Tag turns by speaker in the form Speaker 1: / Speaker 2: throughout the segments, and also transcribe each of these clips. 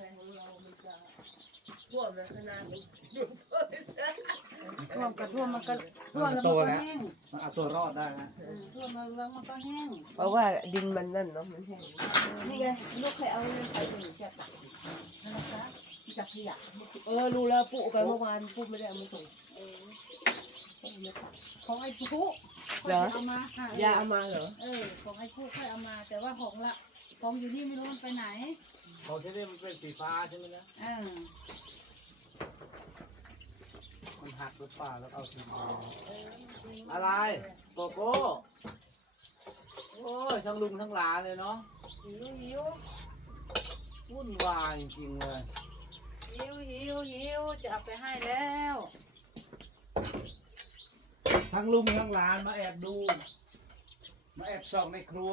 Speaker 1: อะไรของเรามันจะท่วมในขนาดนี้ดูเพิ่มซะ
Speaker 2: ท่วมกระท่วมมันก็ท่วมแล้วมันก็แห้ง
Speaker 3: มันเอาตัวรอดได้นะ
Speaker 2: เออท่วมแล้วมันก็แห้ง
Speaker 1: เพราะว่าดินมันนั่นเนาะมันแห้งนี่ไงลูกเคยเอาเงินไปถึงแค่ปะนั่นนะคะที่จับขยะเออรู้แล้วปุ๊ไปเมื่อวานปุ๊ไม่ได้เอามาส่ง
Speaker 2: เออ
Speaker 1: ปุ๊ไม่ตัด
Speaker 2: ของไอ้ผู้
Speaker 1: เหรอ
Speaker 2: เอามาค่ะ
Speaker 1: ยาเอามาเหรอ
Speaker 2: เออของไอ้ผู้ค่อยเอามาแต่ว่าของละ ของอยู่นี่ไม่รู้มันไปไหน
Speaker 3: ของที่นี่มันเป็นสีฟ้าใช่ไหมนะ
Speaker 2: เออ
Speaker 3: มันหักหรือเปล่าแล้วเอาสีแดงอะไรโกโก้โอ้ยทั้งลุงทั้งหลานเลยเนาะ
Speaker 1: หิวหิว
Speaker 3: วุ่นวายจริงๆเลย
Speaker 2: หิวหิวหิวจะเอาไปให้แล้ว
Speaker 3: ทั้งลุงทั้งหลานมาแอบดู มาแอบส่องในครัว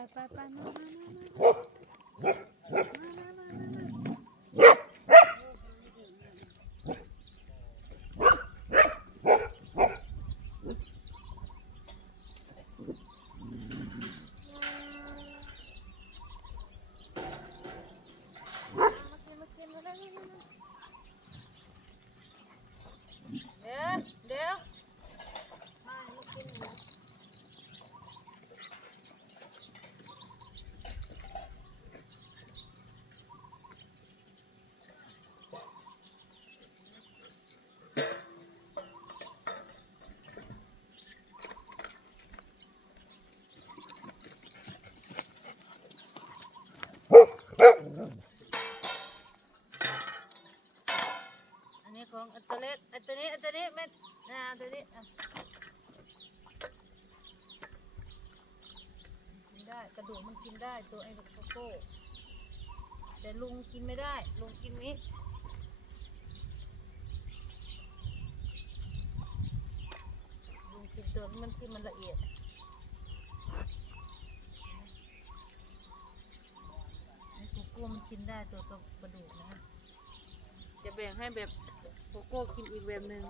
Speaker 2: ไปไปไปมามามามา เดี๋ยวเดี๋ยวมามากินหมูอันนี้ อันตัวเล็กอันตัวนี้อันตัวนี้ไม่อ่าตัวนี้อะกินได้กระดูกมันกินได้ตัวไอ้โกโก้แต่ลุงกินไม่ได้ ลุงกินนี้ลุงกินตัวมันที่มันละเอียดไอ้โกโก้มันกินได้ตัวตัวกระดูกนะ แบ่งให้แบบโกโก้กินอีกแบบหนึ่ง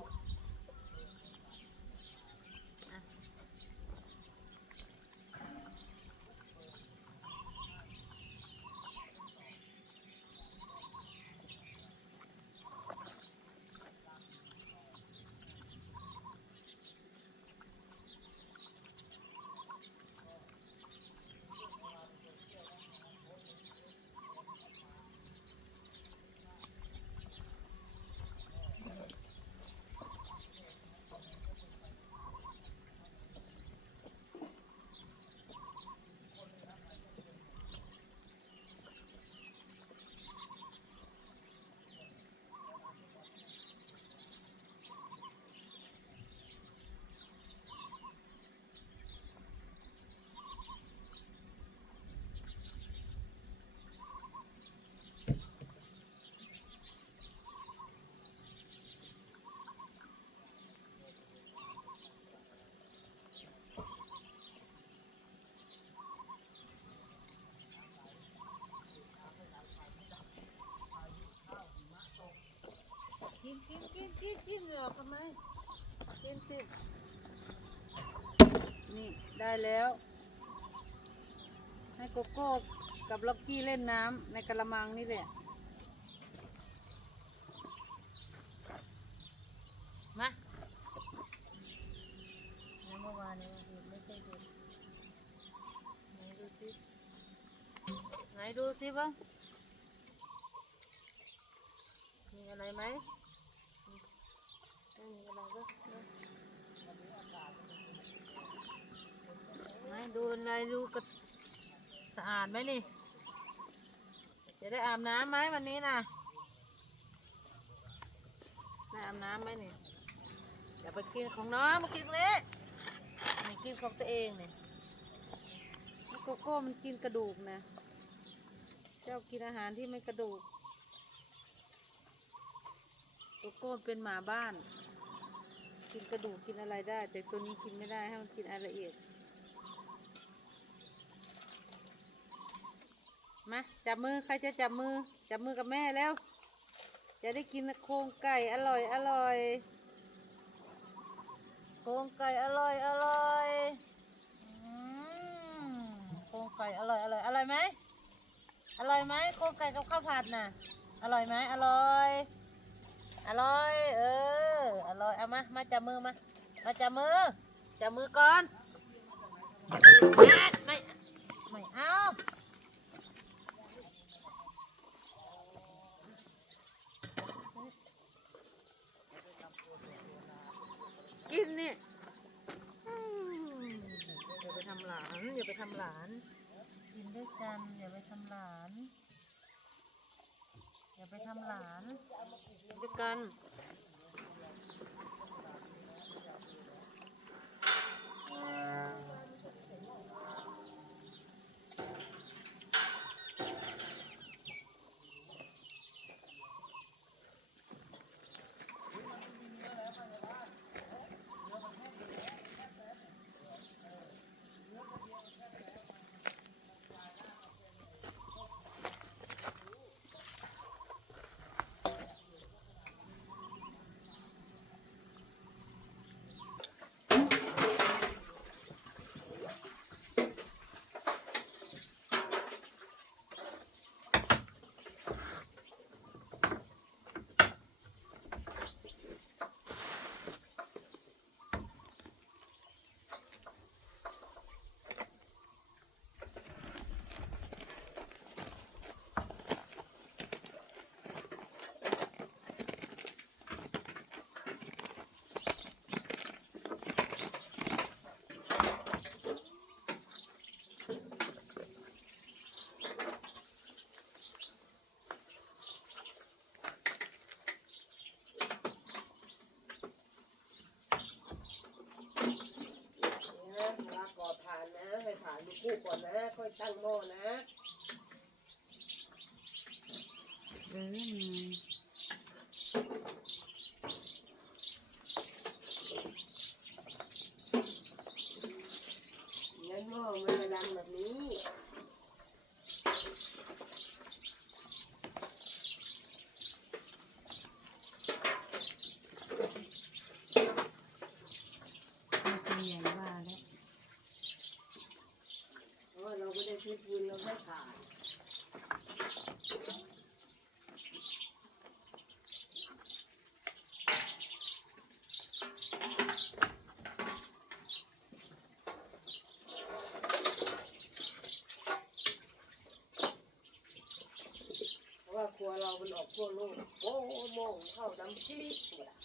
Speaker 2: กินสินี่ได้แล้ว ให้โกโก้กับล็อกกี้เล่นน้ำในกระมังนี่แหละมาแล้วเมื่อวานนี้ไม่ใช่ดูไหนดูสิไหนดูสิบ้างมีอะไรไหมมไม่มีอะไรก็ไห ดูอะไรดูกระสะอาดไหมนี่ จะได้อาบน้ำไหมวันนี้นะได้อาบน้ำไหมนี่อย่าไปกินของน้องมากินเละไม่กินของตัวเองเนี่ยโกโก้มันกินกระดูกนะ เจ้ากินอาหารที่ไม่กระดูก โกโก้เป็นหมาบ้าน กินกระดูกกินอะไรได้ แต่ตัวนี้กินไม่ได้ให้มันกินอะไรละเอียด มาจับมือใครจะจับมือ จับมือกับแม่แล้ว จะได้กินโครงไก่อร่อยอร่อยโครงไก่อร่อยอร่อยอืมโครงไก่อร่อยอร่อยอร่อยไหมอร่อยไหมโครงไก่กับข้าวผัดน่ะ อร่อยไหมอร่อย อร่อย เออ อร่อย เอามา มาจับมือมา มาจับมือ จับมือก่อน ไม่ ไม่เอา กินเนี่ยอืมอย่าไปทำหลาน อย่าไป ทำหลาน กินด้วยกัน อย่าไปทำหลาน อย่าไปทำหลานกินด้วยกัน
Speaker 1: คู่ก่อนนะ ค่อยตั้งหม้อนะ
Speaker 2: เออ
Speaker 1: งั้นหม้อมันจะดังแบบนี้
Speaker 2: มันเป็นอย่างว่าแล้ว
Speaker 1: เพราะว่าเราไม่ได้ใช้ฟืนเราใช้ถ่าน เพราะว่าครั วเรามันออกทั่วโลกโอ้โหมองเข้าดำจี๊ดหมดอะ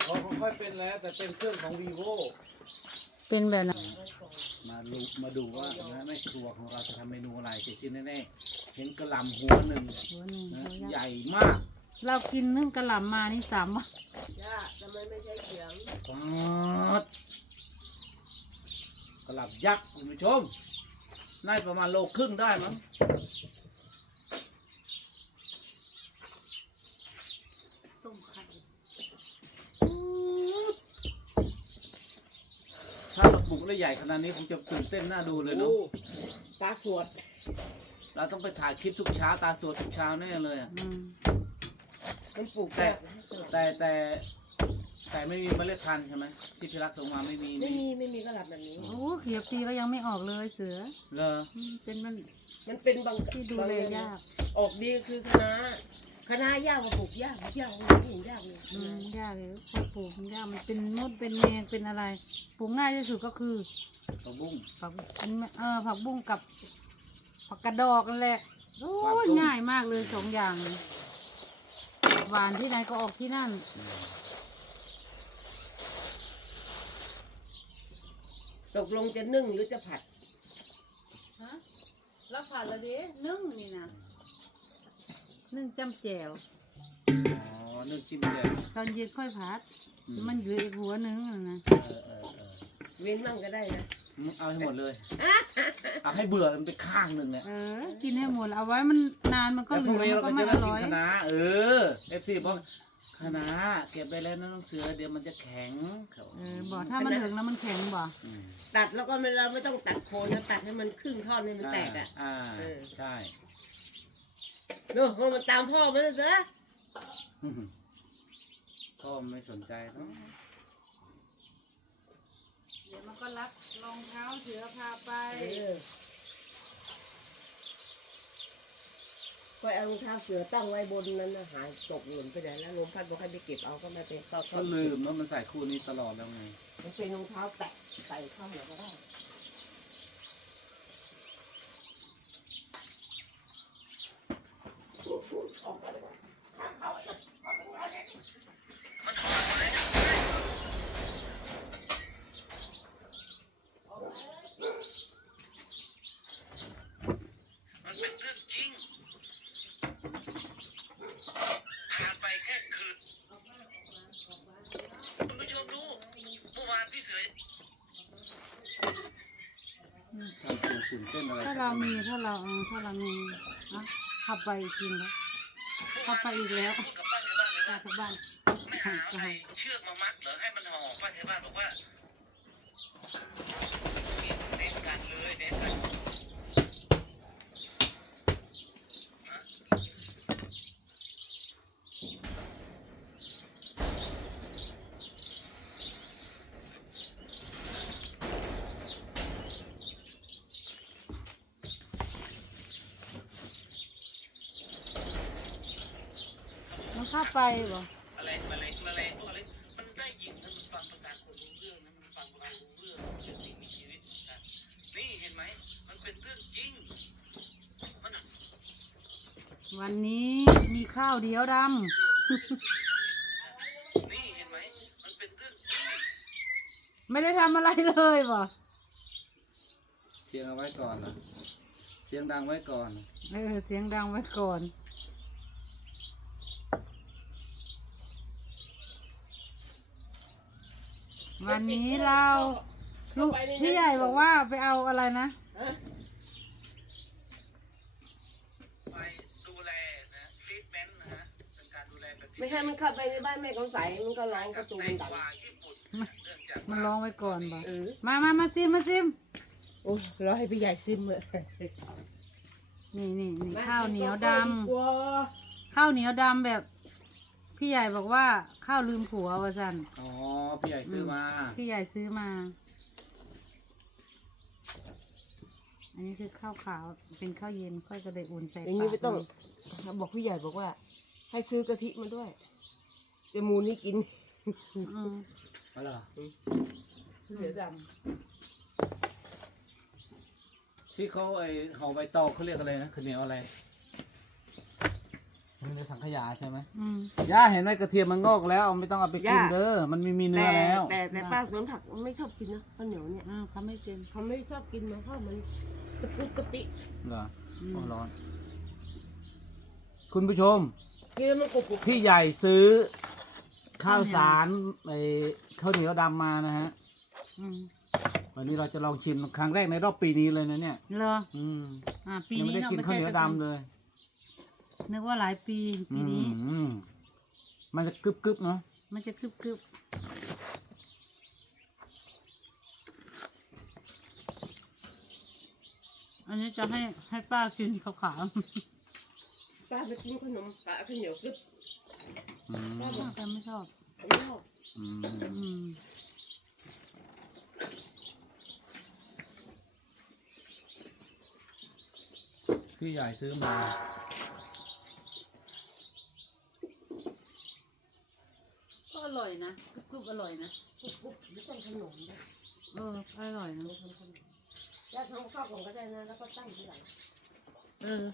Speaker 3: เขา ค่อยๆเป็นแล้วแต่เป็นเครื่องของ vivo
Speaker 2: เป็นแบบนั้น
Speaker 1: ไว้ก่อน
Speaker 3: มาดูมาดูว่านะแม่ครัวของเราจะทำเมนูอะไรจะกินแน่ๆเห็นกระหลำหัวหนึ่ง
Speaker 2: หัวหนึ่ง
Speaker 3: นะ
Speaker 2: หัวยักษ์
Speaker 3: ใหญ่มาก
Speaker 2: เรากินนึ่งกะหล่ำมานี่สามวัน
Speaker 1: ย่าทำไมไม่ใช้เขียง
Speaker 3: ป๊าดกระหลำยักษ์คุณผู้ชมน่าจะประมาณโลครึ่งได้มั้ง
Speaker 2: ต้มไข่
Speaker 3: ถ้าเราปลูกได้ใหญ่ขนาดนี้คงจะตื่นเต้นน่าดูเลยเนาะ
Speaker 1: ตาสวด
Speaker 3: เราต้องไปถ่ายคลิปทุกเช้าตาสวดทุกเช้าแน่เลยอะ
Speaker 2: อืม
Speaker 1: มันปลูก
Speaker 3: แต่แต่แต่แต่ไม่มีเมล็ดพันธุ์ใช่ไหมที่พี่รักส่งมาไม่มี
Speaker 1: ไม่มีไม่มีกระหลับแบบนี้
Speaker 2: โอ้เขียวปีก็ยังไม่ออกเลยเสือ
Speaker 3: เลอ
Speaker 2: อืมเป็นมัน
Speaker 1: มันเป็นบาง
Speaker 2: ที่ดูแล
Speaker 1: ย
Speaker 2: ยาก
Speaker 1: ออกดีคือคณะ คณะยากกว่าปลูกยากยากม่เห็นยากเลย
Speaker 2: อืมยากเลยพอปลูกมันยากมันเป็นมดเป็นแมงเป็นอะไรปลูกง่ายที่สุดก็คือ
Speaker 3: ตัวบุ้ง
Speaker 2: ผักเออผักบุ้งกับผักกระดอกนั่นแหละโอ้
Speaker 3: ผักบุ้
Speaker 2: ย
Speaker 3: ง
Speaker 2: ง่ายมากเลยสองอย่างหวานที่ไหนก็ออกที่นั่น
Speaker 1: ตกลงจะนึ่งหรือจะผัด
Speaker 2: ฮะแล้วผัดละเด้นึ่งนี่นะ นึ่งจำแจ่ว
Speaker 3: อ๋อนึกจิ้มเลย
Speaker 2: ตอนเย็นค่อยผัด
Speaker 3: อืม
Speaker 2: มันเหลืออีกหัวหนึงอะนะ
Speaker 3: เออเออเออ
Speaker 1: เว้นมั่งก็ได้นะ
Speaker 3: อืมเอาให้หมดเลยเอาให้เบื่อมันไปข้างหนึ่งเนี่ย
Speaker 2: เออ กินให้หมดเอาไว้มันนานมันก็
Speaker 3: แล้ว
Speaker 2: เห
Speaker 3: พ
Speaker 2: ลื
Speaker 3: รุ่ง
Speaker 2: อ
Speaker 3: นี้
Speaker 2: มัน
Speaker 3: เรา
Speaker 2: ก็
Speaker 3: ก็
Speaker 2: ไม่
Speaker 3: จะ
Speaker 2: อ
Speaker 3: ได้กิน
Speaker 2: ร่อย
Speaker 3: คะน้าเออเอฟซีบอกคะน้าเก็บไปแล้วนะน้องเสือเดี๋ยวมันจะแข็งเขา
Speaker 2: เออบอกถ้ามันถึงแล้วมันแข็งบ่
Speaker 3: อืม
Speaker 1: ตัดแล้วก็ไม่เราไม่ต้องตัดโคนนะตัดให้มันครึ่งท่อนให้มันแตกอะ
Speaker 3: อ่า
Speaker 1: เออ
Speaker 3: ใช่
Speaker 1: ดูมันตามพ่อมาเลยเสือ
Speaker 3: อืมก็ไม่สนใจเนาะ
Speaker 2: เดี๋ยวมันก็รักรองเท้าเสือพาไป
Speaker 1: เออก็เอารองเท้าเสือตั้งไว้บนนั้นนะหายตกหล่นไปไหนแล้วลมพัดบอกให้ไปเก็บเอาก็ไม่เป็นก็
Speaker 3: ก็ลืมเนาะมันใส่คู่นี้ตลอดแล้วไง
Speaker 1: มันเป็นรองเท้าแตะใส่เข้าหัวก็ได้
Speaker 3: มันเป็นเรื่องจริงผ่านไปแค่คืนคุณผู้ชมดูเมื่อวานพี่เสือทำตื่นตื่นเต้นอะไร
Speaker 2: ถ้าเรามีถ้าเราเออถ้าเรามีอะเข้าไปอีกทีแล้ว เข้าไปอีกแล้ว
Speaker 3: กับป้าที่บ้านเลย
Speaker 2: กลั
Speaker 3: ว่า
Speaker 2: บบ้าน
Speaker 3: ไม่หาอะไรเชือกมามัดเหรอให้มันห่อป้าที่บ้านบอกว่าเน้นกันเลยเน้นกัน
Speaker 2: มันเข้าไปบ่
Speaker 3: อะไรอะไรอะไรพวกอะไรมันได้ยินนะมันฟังภาษาคนรู้เรื่องนะมันฟังเรารู้เรื่องมันเป็นสิ่งมีชีวิตนะนี่เห็นไหมมันเป็นเรื่องจริงมัน
Speaker 2: วันนี้มีข้าวเดียวด
Speaker 3: นี่เห็นไหมมันเป็นเรื่องจริงำ
Speaker 2: ไม่ได้ทำอะไรเลยบ่
Speaker 3: เสียงเอาไว้ก่อนนะเสียงดังไว้ก่อน
Speaker 2: เออ เสียงดังไว้ก่อน วันนี้เราลูกพี่ใหญ่บอกว่าไปเอาอะไรนะ
Speaker 1: ฮะ
Speaker 3: ไปดูแลนะทรีทเมนต์นะฮะเป็นการดูแลแบบ
Speaker 1: ไม่ใช่มันเข้าไปในบ้านแม่ของใสมันก็ร้องประตู
Speaker 3: ใน
Speaker 1: มันดัง
Speaker 3: กว่าญี่ปุ่นเนื่องจาก
Speaker 2: มันร้องไว้ก่อนบ่
Speaker 1: เออ
Speaker 2: มามามาซิมมาซิม
Speaker 1: โอ้รอให้พี่ใหญ่ซิมเลย
Speaker 2: นี่นี่นี่ข้าวเหนียวด
Speaker 1: กว่าำ
Speaker 2: ข้าวเหนียวดำแบบ พี่ใหญ่บอกว่าข้าวลืมผัวว่าสัน
Speaker 3: อ๋อพี่ใหญ่ซื้อมา
Speaker 2: พี่ใหญ่ซื้อมา อันนี้คือข้าวขาวเป็นข้าวเย็นค่อยก็เลยอุ่นใส่
Speaker 1: อย่าง
Speaker 2: ปา
Speaker 1: นี้
Speaker 2: ก
Speaker 1: ไม่ต้องบอกพี่ใหญ่บอกว่า ให้ซื้อกะทิมาด้วยจะมูนี่กิน
Speaker 2: อืม
Speaker 3: เอาเหรอ
Speaker 1: เสือด
Speaker 3: ที่เขาไอห่อใบตองเขาเรียกอะไรนะคือเหนียวอะไร มีในสังขยาใช่ไหม
Speaker 2: อืม
Speaker 3: ย่าเห็นไหมกระเทียมมันงอกแล้วไม่ต้องเอาไปกินเด้อมันไม่มีเนื้อ
Speaker 1: แต่
Speaker 3: แล้ว
Speaker 1: แต่แต่ป้าสวนผักไม่ชอบกินนะข้าวเหนียวเนี่ย
Speaker 2: อ้าวเขาไม่กิน
Speaker 1: เขาไม่ชอบกินมันเพราะมันกระปุกกระปิ
Speaker 3: เหรอ
Speaker 2: อืม
Speaker 3: โอ้ร้อน คุณผู้ชม
Speaker 1: กินแล้วมันกรุบกรุบ
Speaker 3: พี่ใหญ่ซื้อ ข้าวสารไอ้ข้าวเหนียวดำมานะฮะ
Speaker 2: อืม
Speaker 3: วันนี้เราจะลองชิมครั้งแรกในรอบปีนี้เลยนะเนี่ย
Speaker 2: เหรอ
Speaker 3: อืม
Speaker 2: อ่าปี
Speaker 3: ยังไม่
Speaker 2: นี้
Speaker 3: ได้
Speaker 2: เนาะ
Speaker 3: กิน
Speaker 2: ไม่
Speaker 3: ข้าว
Speaker 2: ใช่
Speaker 3: เหนียว
Speaker 2: จะ
Speaker 3: ดำเลย
Speaker 2: นึกว่าหลายปีปีนี้
Speaker 3: อืมมันจะกรึบกรึบๆเนาะ
Speaker 2: มันจะกรึบกรึบอันนี้จะให้ให้ป้ากินขาว
Speaker 1: ป้าไปกินขนมป้าข้าวเหนียวกรึบ
Speaker 3: อืม
Speaker 2: ๆป้าบอกแต่ไม่ชอบ
Speaker 1: ไม่ชอบ
Speaker 3: อืม
Speaker 2: อืม
Speaker 3: พี่ใหญ่ซื้อมา
Speaker 2: อร่อยนะกรึบๆอร่อยนะ
Speaker 1: กรุบกรุบไม่ต้องขนมนะ
Speaker 2: เอออร่อยนะ
Speaker 1: แล้วทำข้าวกล่องก็ได้นะ แล้วก็ตั้งทีหลัง
Speaker 2: เออ